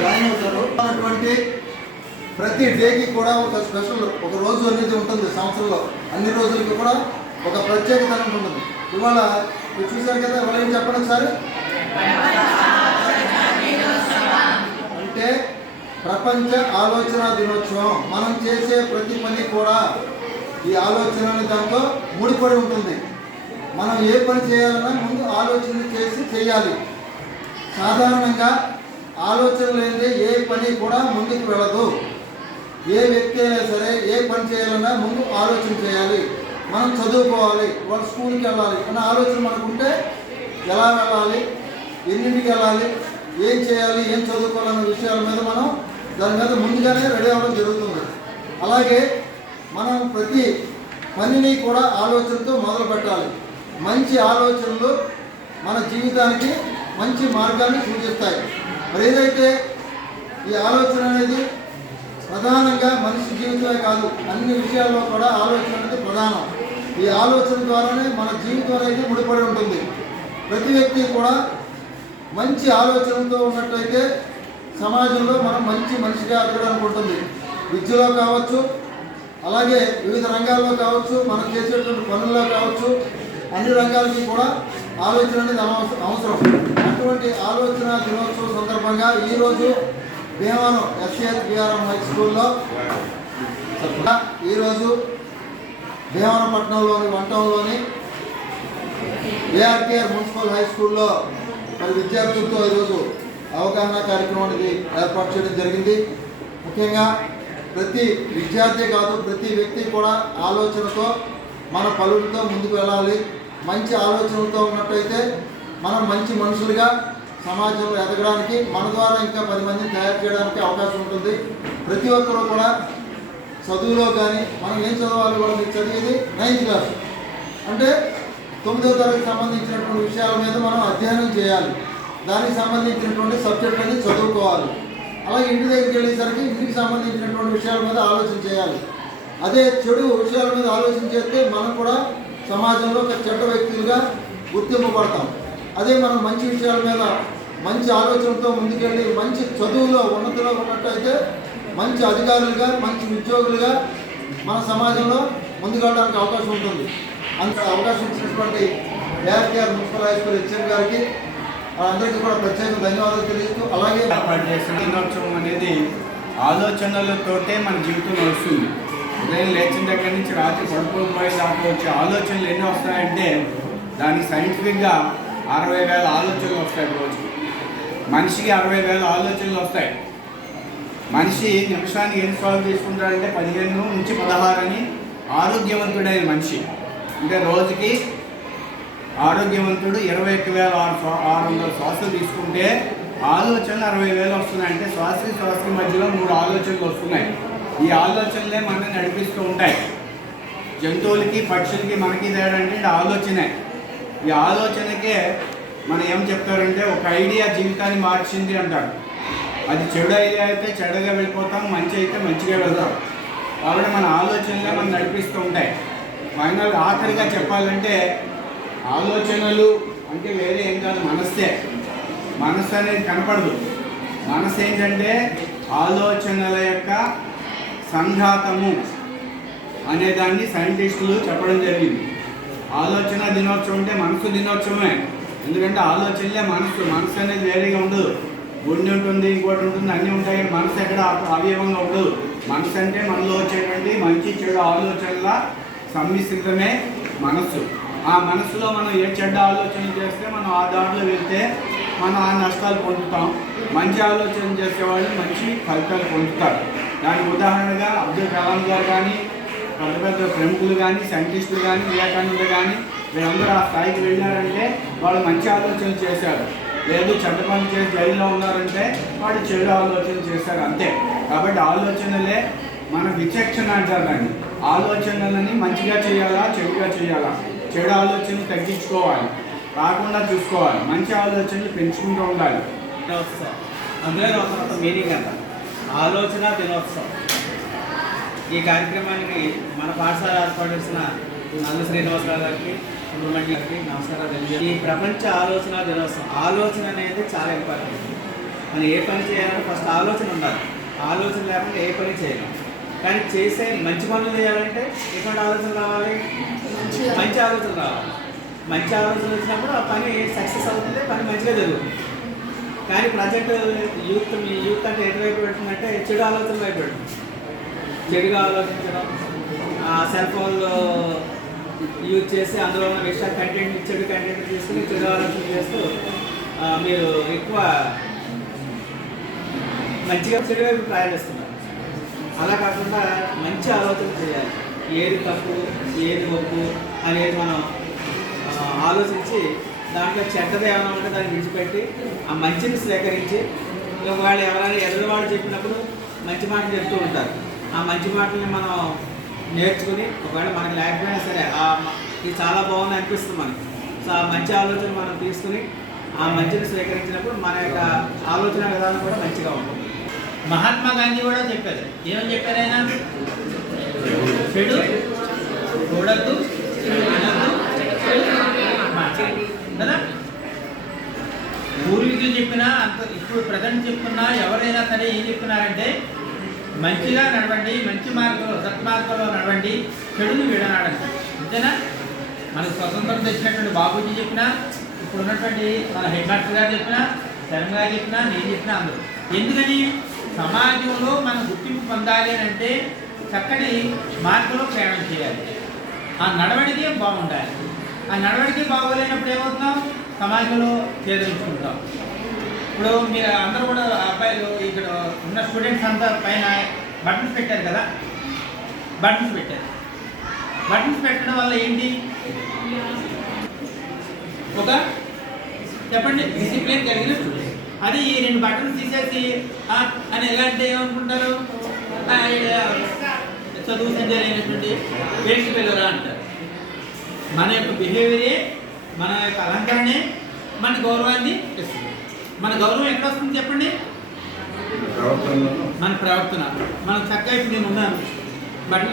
Join అవుతారు. అటువంటి ప్రతి డేకి కూడా ఒక స్పెషల్ ఒక రోజు అనేది ఉంటుంది. సంవత్సరంలో అన్ని రోజులకి కూడా ఒక ప్రత్యేకత ఉంటుంది. ఇవాళ మీరు చూశారు కదా, ఇవాళ ఏం చెప్పండి ఒకసారి. అంటే ప్రపంచ ఆలోచన దినోత్సవం. మనం చేసే ప్రతి పని కూడా ఈ ఆలోచన దాంతో ముడిపడి ఉంటుంది. మనం ఏ పని చేయాలన్నా ముందు ఆలోచన చేసి చేయాలి. సాధారణంగా ఆలోచన లేనిదే ఏ పని కూడా ముందుకు వెళ్ళదు. ఏ వ్యక్తి అయినా సరే ఏ పని చేయాలన్నా ముందు ఆలోచన చేయాలి. మనం చదువుకోవాలి, వాళ్ళ స్కూల్కి వెళ్ళాలి అన్న ఆలోచన మనకుంటే ఎలా వెళ్ళాలి, ఎన్నింటికి వెళ్ళాలి, ఏం చేయాలి, ఏం చదువుకోవాలన్న విషయాల మీద మనం దాని మీద ముందుగానే రెడీ అవ్వడం జరుగుతుంది. అలాగే మనం ప్రతి పనిని కూడా ఆలోచనతో మొదలు పెట్టాలి. మంచి ఆలోచనలు మన జీవితానికి మంచి మార్గాన్ని సూచిస్తాయి. మరి ఏదైతే ఈ ఆలోచన అనేది ప్రధానంగా మనిషి జీవితమే కాదు, అన్ని విషయాల్లో కూడా ఆలోచన అనేది ప్రధానం. ఈ ఆలోచన ద్వారానే మన జీవితం అనేది ముడిపడి ఉంటుంది. ప్రతి వ్యక్తి కూడా మంచి ఆలోచనతో ఉన్నట్లయితే సమాజంలో మనం మంచి మనిషిగా ఎదగడానికి ఉంటుంది. విద్యలో కావచ్చు, అలాగే వివిధ రంగాల్లో కావచ్చు, మనం చేసేటువంటి పనుల్లో కావచ్చు, అన్ని రంగాలకి కూడా ఆలోచన అనేది అవసరం. అటువంటి ఆలోచన దినోత్సవం సందర్భంగా ఈరోజు భీమవరం SCS-BRM హై స్కూల్లో ఈరోజు భీమవరం పట్టణంలోని వంటంలోని ARKR మున్సిపల్ హై స్కూల్లో మరి విద్యార్థులతో ఈరోజు అవగాహన కార్యక్రమం అనేది ఏర్పాటు చేయడం జరిగింది. ముఖ్యంగా ప్రతి విద్యార్థి కాదు, ప్రతి వ్యక్తి కూడా ఆలోచనతో మన పనులతో ముందుకు వెళ్ళాలి. మంచి ఆలోచనలతో ఉన్నట్టయితే మనం మంచి మనుషులుగా సమాజంలో ఎదగడానికి, మన ద్వారా ఇంకా 10 మందిని తయారు చేయడానికి అవకాశం ఉంటుంది. ప్రతి ఒక్కరూ కూడా చదువులో కానీ మనం ఏం చదవాలి, వాళ్ళు చదివేది 9th క్లాస్ అంటే 9వ తరగతికి సంబంధించినటువంటి విషయాల మీద మనం అధ్యయనం చేయాలి. దానికి సంబంధించినటువంటి సబ్జెక్టులని చదువుకోవాలి. అలాగే ఇంటి దగ్గరికి వెళ్ళేసరికి ఇంటికి సంబంధించినటువంటి విషయాల మీద ఆలోచన చేయాలి. అదే చెడు విషయాల మీద ఆలోచన చేస్తే మనం కూడా సమాజంలో ఒక చెడ్డ వ్యక్తులుగా గుర్తింపబడతాం. అదే మనం మంచి విషయాల మీద మంచి ఆలోచనతో ముందుకెళ్ళి మంచి చదువులో ఉన్నతిలో ఉన్నట్టయితే మంచి అధికారులుగా, మంచి ఉద్యోగులుగా మన సమాజంలో ముందుకెళ్ళడానికి అవకాశం ఉంటుంది. అంత అవకాశం ఇచ్చినటువంటి ARKR municipal high school HM గారికి అందరికీ కూడా ప్రత్యేక ధన్యవాదాలు తెలియజేస్తూ, అలాగే దినోత్సవం అనేది ఆలోచనలతోటే మన జీవితం వస్తుంది. ఉదయం లేచిన దగ్గర నుంచి రాత్రి పడుకోబోయే దాకా వచ్చే ఆలోచనలు ఎన్ని వస్తాయంటే దానికి సైంటిఫిక్గా 60,000 ఆలోచనలు వస్తాయి రోజుకి. మనిషికి 60,000 ఆలోచనలు వస్తాయి. మనిషి నిమిషానికి ఎన్ని సార్లు తీసుకుంటాడంటే 15 నుంచి 16 అని ఆరోగ్యవంతుడైన మనిషి. అంటే రోజుకి ఆరోగ్యవంతుడు 21,600 శ్వాసలు తీసుకుంటే ఆలోచనలు 60,000 వస్తున్నాయి. అంటే శ్వాసకి మధ్యలో 3 ఆలోచనలు వస్తున్నాయి. ఈ ఆలోచనలే మనల్ని నడిపిస్తూ ఉంటాయి. జంతువులకి, పక్షులకి మనకి తేడా అంటే ఆలోచనే. ఈ ఆలోచనకే మనం ఏం చెప్తారంటే ఒక ఐడియా జీవితాన్ని మార్చింది అంటారు. అది చెడు ఐడియా అయితే చెడుగా వెళ్ళిపోతాం, మంచి అయితే మంచిగా వెళ్తాం. కాబట్టి మన ఆలోచనలే మనం నడిపిస్తూ ఉంటాయి. ఫైనల్ ఆఖరిగా చెప్పాలంటే ఆలోచనలు అంటే వేరే ఏం కాదు, మనస్సే. మనస్సు అనేది కనపడదు. మనస్సు ఏంటంటే ఆలోచనల యొక్క సంఘాతము అనేదాన్ని సైంటిస్టులు చెప్పడం జరిగింది. ఆలోచన దినోత్సవం అంటే మనసు దినోత్సవమే. ఎందుకంటే ఆలోచనలే మనసు. మనసు అనేది వేరేగా ఉండదు. గుండె ఉంటుంది, ఇంకోటి ఉంటుంది, అన్నీ ఉంటాయి. మనసు ఎక్కడ అవయవంగా ఉండదు. మనసు అంటే మనలో వచ్చేటువంటి మంచి చెడు ఆలోచనల సమ్మిశ్రితమే మనస్సు. ఆ మనసులో మనం ఏ చెడ్డ ఆలోచనలు చేస్తే మనం ఆ దాంట్లో వెళ్తే మనం ఆ నష్టాలు పొందుతాం. మంచి ఆలోచన చేసేవాళ్ళు మంచి ఫలితాలు పొందుతారు. దానికి ఉదాహరణగా అబ్దుల్ కలాం గారు కానీ, పెద్ద పెద్ద ప్రముఖులు కానీ, సైంటిస్టులు కానీ, వివేకానంద కానీ వీళ్ళందరూ ఆ స్థాయికి వెళ్ళారంటే వాళ్ళు మంచి ఆలోచనలు చేశారు. లేదు చెడ్డ పని చేసి జైల్లో ఉన్నారంటే వాళ్ళు చెడు ఆలోచనలు చేశారు, అంతే. కాబట్టి ఆలోచనలే మన విచక్షణ అంటారు. దాన్ని ఆలోచనలని మంచిగా చేయాలా, చెడుగా చేయాలా, చెడు ఆలోచనలు తగ్గించుకోవాలి, రాకుండా చూసుకోవాలి, మంచి ఆలోచనలు పెంచుకుంటూ ఉండాలి. అందులో ఒక మీనింగ్ అంట ఆలోచన దినోత్సవం. ఈ కార్యక్రమానికి మన పాఠశాల ఏర్పాటు చేసిన నల్లు శ్రీనివాసరావు గారికి, సుబ్రహ్మణ్యం గారికి నమస్కారాలు తెలియజేయాలి. ఈ ప్రపంచ ఆలోచన దినోత్సవం, ఆలోచన అనేది చాలా ఇంపార్టెంట్. మనం ఏ పని చేయాలంటే ఫస్ట్ ఆలోచన ఉండాలి. ఆలోచన లేకుండా ఏ పని చేయలేం. కానీ చేసే మంచి పనులు చేయాలంటే ఎటువంటి ఆలోచన రావాలి? మంచి ఆలోచన రావాలి. మంచి ఆలోచన వచ్చినప్పుడు ఆ పని సక్సెస్ అవుతుంది, పని మంచిగా జరుగుతుంది. కానీ ప్రజెంట్ మీ యూత్ అంటే ఎటువైపు పెడుతుందంటే చెడు ఆలోచన వైపు పెడుతుంది. చెడుగా ఆలోచించడం, సెల్ ఫోన్లో యూజ్ చేసి అందులో ఉన్న విషయాలు చెడు కంటెంట్ తీసుకుని చెడు ఆలోచన చేస్తూ మీరు ఎక్కువ మంచిగా చెడు వైపు ప్రయాణిస్తున్నారు. అలా కాకుండా మంచి ఆలోచన చేయాలి. ఏది తప్పు ఏది ఒప్పు అనేది మనం ఆలోచించి దాంట్లో చెడ్డది ఏమైనా ఉంటే దాన్ని విడిచిపెట్టి ఆ మంచిని స్వీకరించి, వాళ్ళు ఎవరైనా ఎదురువాడు చెప్పినప్పుడు మంచి మాటలు చెప్తూ ఉంటారు. ఆ మంచి మాటల్ని మనం నేర్చుకుని ఒకవేళ మనకి లేకపోయినా సరే ఇది చాలా బాగుంది అనిపిస్తుంది మనకి. సో ఆ మంచి ఆలోచన మనం తీసుకుని ఆ మంచిని స్వీకరించినప్పుడు మన యొక్క ఆలోచన విధానం కూడా మంచిగా ఉంటుంది. మహాత్మా గాంధీ కూడా చెప్పారు. ఏమని చెప్పారు ఆయన? చెడు చూడద్దు, అనద్దు కదా. పూర్వీకులు చెప్పినా ఇప్పుడు ప్రజెంట్ చెప్తున్నా ఎవరైనా సరే ఏం చెప్తున్నారంటే మంచిగా నడవండి, మంచి మార్గంలో సత్మార్గంలో నడవండి, చెడుని విడనాడండి. అంతేనా? మనకు స్వతంత్రం తెచ్చినటువంటి బాబూజీ చెప్పినా, ఇప్పుడు ఉన్నటువంటి మన హెడ్ మాస్టర్ గారు చెప్పినా, శర్మ గారు చెప్పినా, నేను చెప్పినా అందరూ. ఎందుకని? సమాజంలో మనం గుర్తింపు పొందాలి అని అంటే చక్కటి మార్గంలో ప్రయాణం చేయాలి. ఆ నడవడికే బాగుండాలి. ఆ నడవడికే బాగోలేనప్పుడు ఏమవుతున్నాం? సమాజంలో చేదరించుకుంటాం. ఇప్పుడు మీరు అందరూ కూడా అబ్బాయిలు ఇక్కడ ఉన్న స్టూడెంట్స్ అంతా పైన బటన్స్ పెట్టారు కదా, బటన్స్ పెట్టడం వల్ల ఏంటి? ఒక చెప్పండి, డిసిప్లిన్ కలిగిన స్టూడెంట్. అది ఈ 2 బటన్స్ తీసేసి అని ఎలా అంటే ఏమనుకుంటారు? చదువు సంజరైనటువంటి వేస్ట్ పిల్లరా అంటారు. మన యొక్క బిహేవియరే, మన యొక్క అలంకరణే మన గౌరవాన్ని ఇస్తుంది. మన గౌరవం ఎక్కడ వస్తుంది చెప్పండి? మన ప్రవర్తన. మనం చక్కగా ఇప్పుడు నేను ఉన్నాను, బట్